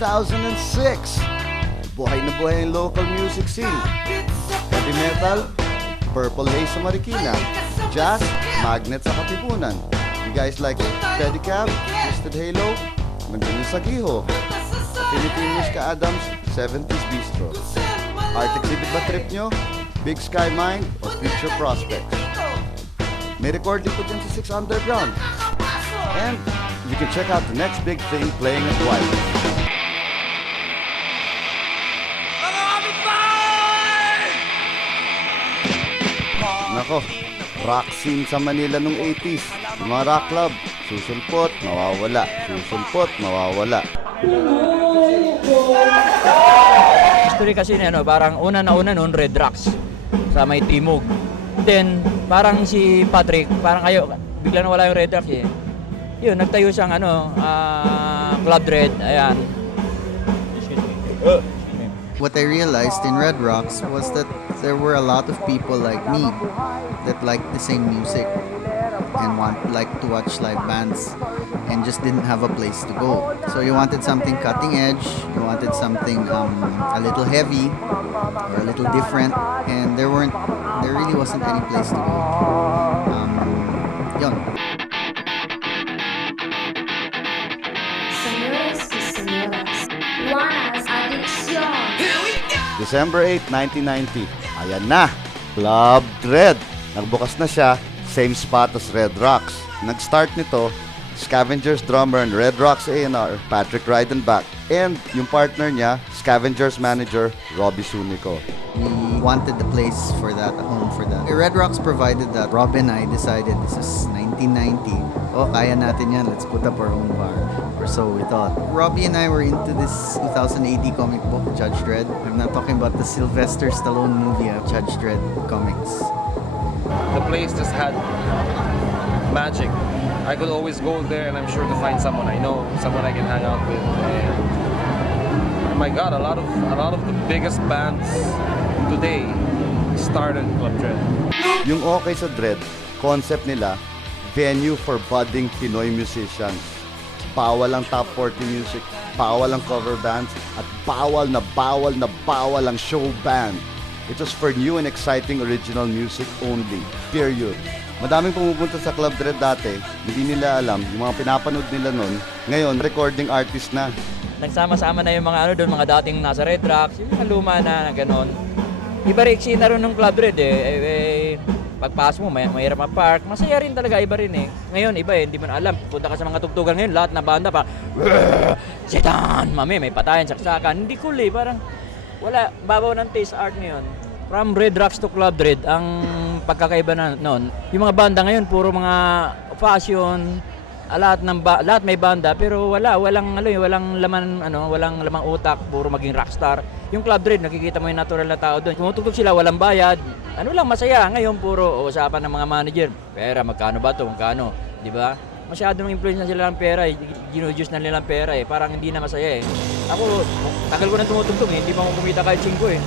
2006. Buhay na buhay ang local music scene. Heavy metal, Purple Haze sa Marikina. Jazz, Magnet sa Katipunan. You guys like Pedicab, Twisted Halo? Nandun yung sa Giho. Sa Philippine Ka Adams, 70s Bistro. Art exhibit ba trip nyo? Big Sky Mind o Future Prospects? May recording ko dyan sa 6 Underground. And you can check out the next big thing playing at White. Nako, rock scene sa Manila nung 80s. Yung mga rock club, susulpot, mawawala. Susulpot, mawawala. History kasi parang una noon Red Rocks sa may Timog. Then parang si Patrick, parang bigla nawala yung Red Rocks eh. Yun, nagtayo siyang Club Red, ayan. What I realized in Red Rocks was that there were a lot of people like me that liked the same music and liked to watch live bands and just didn't have a place to go. So you wanted something cutting edge, you wanted something a little heavy or a little different, and there really wasn't any place to go. Yun. Señores y señoras, Juana's Adicción. December 8, 1990. Ayan na, Club Red. Nagbukas na siya, same spot as Red Rocks. Nag-start nito, Scavengers drummer and Red Rocks A&R, Patrick Reidenbach. And yung partner niya, Scavengers manager, Robbie Sunico. We wanted the place for that, a home for that. Red Rocks provided that. Rob and I decided this is 1990. Oh, kaya natin yan. Let's put up our own bar. Or so we thought. Robbie and I were into this 2000 AD comic book, Judge Dredd. I'm not talking about the Sylvester Stallone movie, Judge Dredd comics. The place just had magic. I could always go there and I'm sure to find someone I know, someone I can hang out with. And oh my God, a lot of the biggest bands today started Club Dredd. Yung okay sa Dread, concept nila, venue for budding Pinoy musicians. Bawal ang top 40 music, bawal ang cover bands, at bawal ang show band. It was for new and exciting original music only. Period. Madaming pumupunta sa Club Dread dati, hindi nila alam, yung mga pinapanood nila nun, ngayon, recording artist na. Nagsama-sama na yung mga doon, mga dating nasa Red Rocks, yung mga luma na gano'n. Iba rin na rin ng Club Red pagpasok mo, mahirap ma-park, masaya rin talaga, iba rin eh. Ngayon, iba hindi mo na alam. Punta ka sa mga tugtugan ngayon, lahat na banda pa, Setan! Mami, may patayan, saksakan. Hindi cool eh, parang wala, babaw ng taste art ngayon. From Red Rocks to Club Red, ang pagkakaiba na noon, yung mga banda ngayon, puro mga fashion, lahat may banda, pero walang laman, walang lamang utak, puro maging rockstar. Yung Club Red, nakikita mo yung natural na tao doon. Tumutugtog sila, walang bayad. Masaya. Ngayon, puro usapan ng mga manager. Pera, magkano ba to? Magkano? Di ba? Masyadong influence na sila ng pera, ginujuice na nila ng pera eh. Parang hindi na masaya eh. Ako, tagal ko nang tumutugtog eh, hindi pa ako kumita kahit 5 eh.